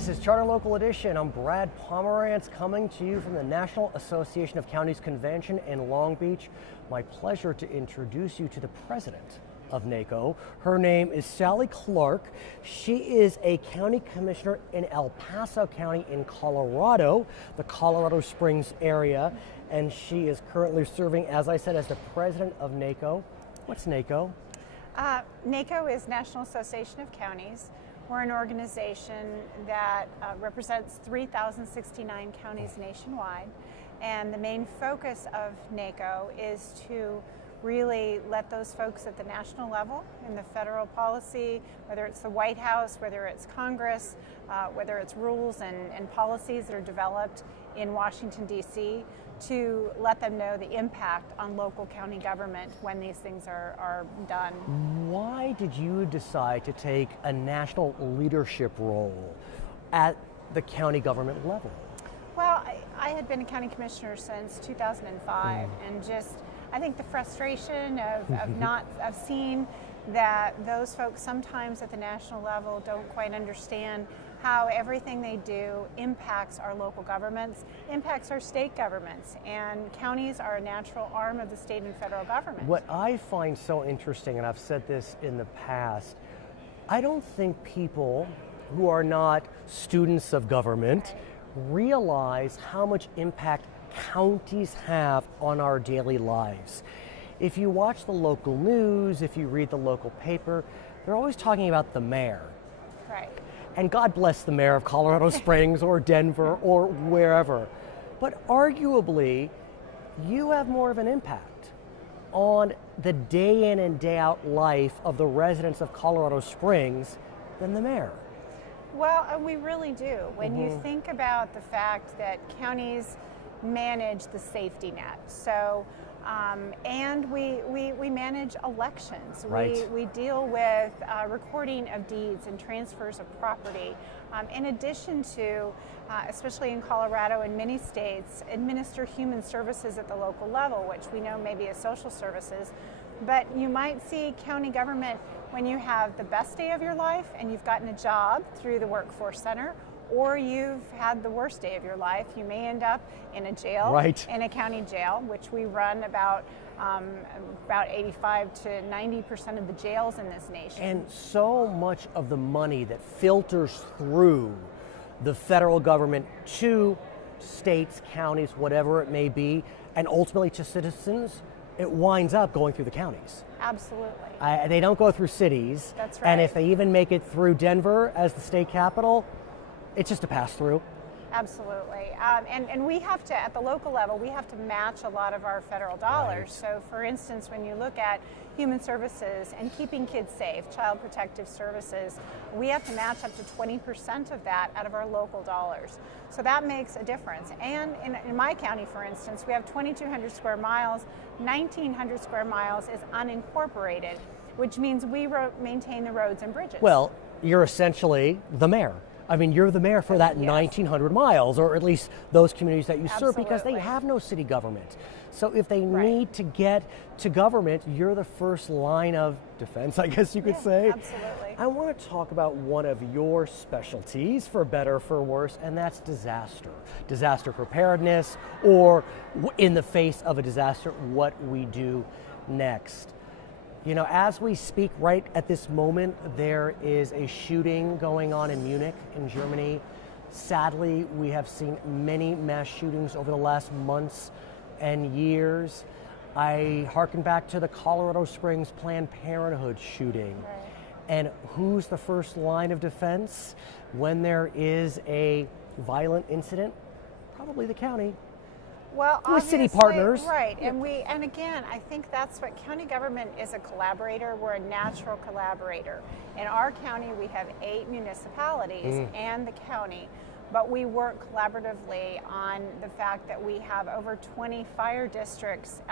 This is Charter Local Edition. I'm Brad Pomerance coming to you from the National Association of Counties Convention in Long Beach. My pleasure to introduce you to the president of NACo. Her name is Sallie Clark. She is a county commissioner in El Paso County in Colorado, the Colorado Springs area, and she is currently serving, as I said, as the president of NACo. What's NACo? NACo is National Association of Counties. We're an organization that represents 3,069 counties nationwide, and the main focus of NACo is to really let those folks at the national level in the federal policy, whether it's the White House, whether it's Congress, whether it's rules and policies that are developed in Washington, D.C., to let them know the impact on local county government when these things are done. Why did you decide to take a national leadership role at the county government level? Well, I had been a county commissioner since 2005, and just I think the frustration of seeing that those folks sometimes at the national level don't quite understand how everything they do impacts our local governments, impacts our state governments, and counties are a natural arm of the state and federal government. What I find so interesting, and I've said this in the past, I don't think people who are not students of government realize how much impact counties have on our daily lives. If you watch the local news, if you read the local paper, they're always talking about the mayor. Right. And God bless the mayor of Colorado Springs or Denver or wherever. But arguably, you have more of an impact on the day in and day out life of the residents of Colorado Springs than the mayor. Well, we really do. When you think about the fact that counties manage the safety net, so and we manage elections. Right. We deal with recording of deeds and transfers of property. In addition to, especially in Colorado and many states, administer human services at the local level, which we know maybe is social services. But you might see county government when you have the best day of your life and you've gotten a job through the workforce center, or you've had the worst day of your life. You may end up in a jail, right, in a county jail, which we run about 85 to 90% of the jails in this nation. And so much of the money that filters through the federal government to states, counties, whatever it may be, and ultimately to citizens, it winds up going through the counties. Absolutely. They don't go through cities. That's right. And if they even make it through Denver as the state capital, it's just a pass-through. Absolutely. And we have to, at the local level, we have to match a lot of our federal dollars. Right. So for instance, when you look at human services and keeping kids safe, child protective services, we have to match up to 20% of that out of our local dollars. So that makes a difference. And in my county, for instance, we have 2,200 square miles, 1,900 square miles is unincorporated, which means we maintain the roads and bridges. Well, you're essentially the mayor. I mean, you're the mayor for that 1,900 miles, or at least those communities that you serve, because they have no city government. So if they need to get to government, you're the first line of defense, I guess you could say. Absolutely. I want to talk about one of your specialties, for better or for worse, and that's disaster. Disaster preparedness, or in the face of a disaster, what we do next. You know, as we speak right at this moment, there is a shooting going on in Munich, in Germany. Sadly, we have seen many mass shootings over the last months and years. I hearken back to the Colorado Springs Planned Parenthood shooting. Right. And who's the first line of defense when there is a violent incident? Probably the county. Well, with city partners. Right, and again, I think that's what county government is, a collaborator. We're a natural collaborator. In our county, we have 8 municipalities and the county, but we work collaboratively on the fact that we have over 20 fire districts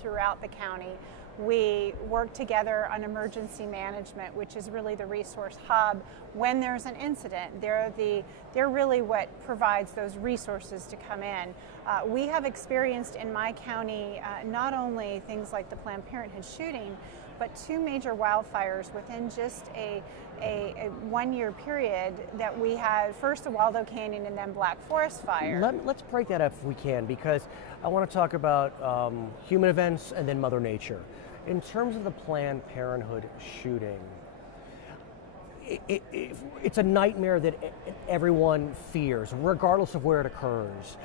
throughout the county. We work together on emergency management, which is really the resource hub. When there's an incident, they're really what provides those resources to come in. We have experienced in my county not only things like the Planned Parenthood shooting, but 2 major wildfires within just a 1-year period that we had, first the Waldo Canyon and then Black Forest Fire. Let's break that up if we can, because I want to talk about human events and then Mother Nature. In terms of the Planned Parenthood shooting, it's a nightmare that everyone fears, regardless of where it occurs.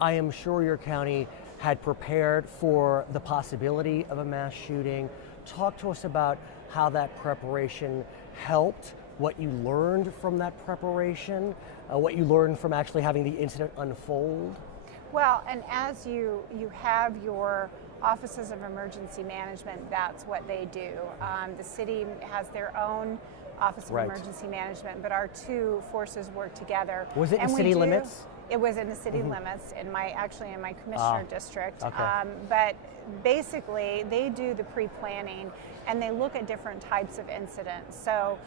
I am sure your county had prepared for the possibility of a mass shooting. Talk to us about how that preparation helped, what you learned from that preparation, what you learned from actually having the incident unfold. Well, and as you have your offices of emergency management, that's what they do. The city has their own Office of Emergency Management, but our 2 forces work together. Was it in city limits? It was in the city limits, in my commissioner district. Okay. But basically, they do the pre-planning and they look at different types of incidents. So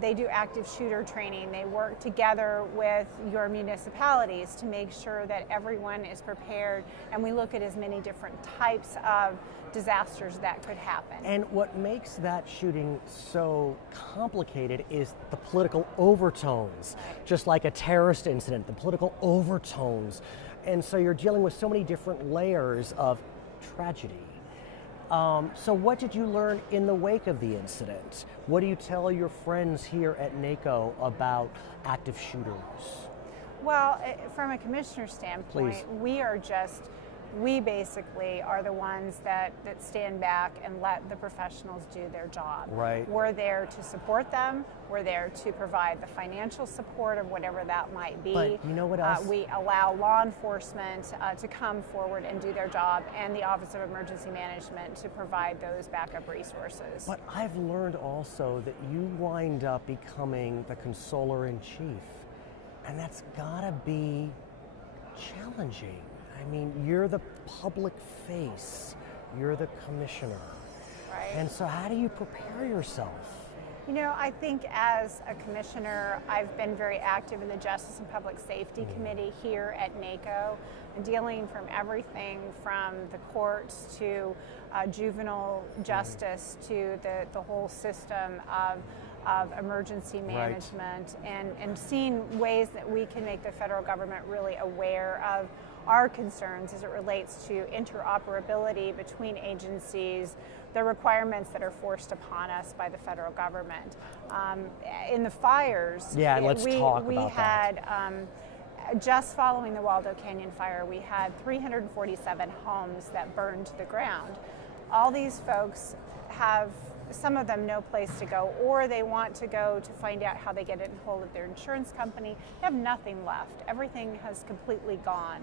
they do active shooter training. They work together with your municipalities to make sure that everyone is prepared, and we look at as many different types of disasters that could happen. And what makes that shooting so complicated is the political overtones, just like a terrorist incident, the political overtones. And so you're dealing with so many different layers of tragedy. So what did you learn in the wake of the incident? What do you tell your friends here at NACo about active shooters? Well, from a commissioner standpoint, Please. we basically are the ones that stand back and let the professionals do their job. Right. We're there to support them. We're there to provide the financial support of whatever that might be. But you know what else? We allow law enforcement to come forward and do their job, and the Office of Emergency Management to provide those backup resources. But I've learned also that you wind up becoming the consoler-in-chief, and that's gotta be challenging. I mean, you're the public face, you're the commissioner. Right. And so how do you prepare yourself? You know, I think as a commissioner, I've been very active in the Justice and Public Safety Committee here at NACo, dealing from everything from the courts to juvenile justice to the whole system of emergency management, and seeing ways that we can make the federal government really aware of our concerns as it relates to interoperability between agencies, the requirements that are forced upon us by the federal government. In the fires, we had, just following the Waldo Canyon fire, we had 347 homes that burned to the ground. All these folks have, some of them, no place to go, or they want to go to find out how they get it in hold of their insurance company. They have nothing left. Everything has completely gone.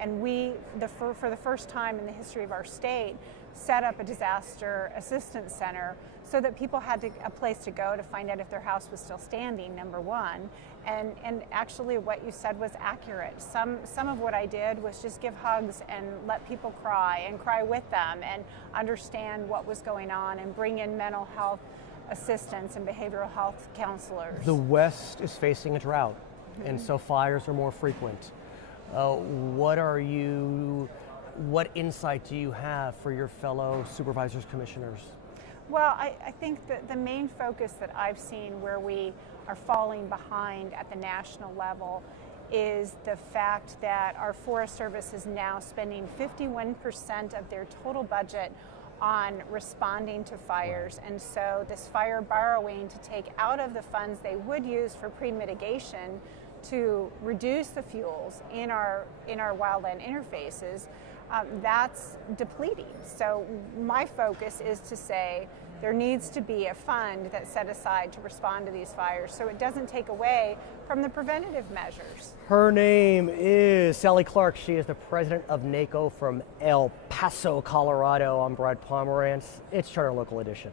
And we, for the first time in the history of our state, set up a disaster assistance center so that people had a place to go to find out if their house was still standing, number one. And actually what you said was accurate. Some of what I did was just give hugs and let people cry and cry with them and understand what was going on and bring in mental health assistance and behavioral health counselors. The West is facing a drought, and so fires are more frequent. What insight do you have for your fellow supervisors, commissioners? Well, I think that the main focus that I've seen where we are falling behind at the national level is the fact that our Forest Service is now spending 51% of their total budget on responding to fires. And so this fire borrowing to take out of the funds they would use for pre-mitigation to reduce the fuels in our wildland interfaces, that's depleting. So my focus is to say there needs to be a fund that's set aside to respond to these fires so it doesn't take away from the preventative measures. Her name is Sallie Clark. She is the president of NACo from El Paso, Colorado. I'm Pomerance. It's Charter Local Edition.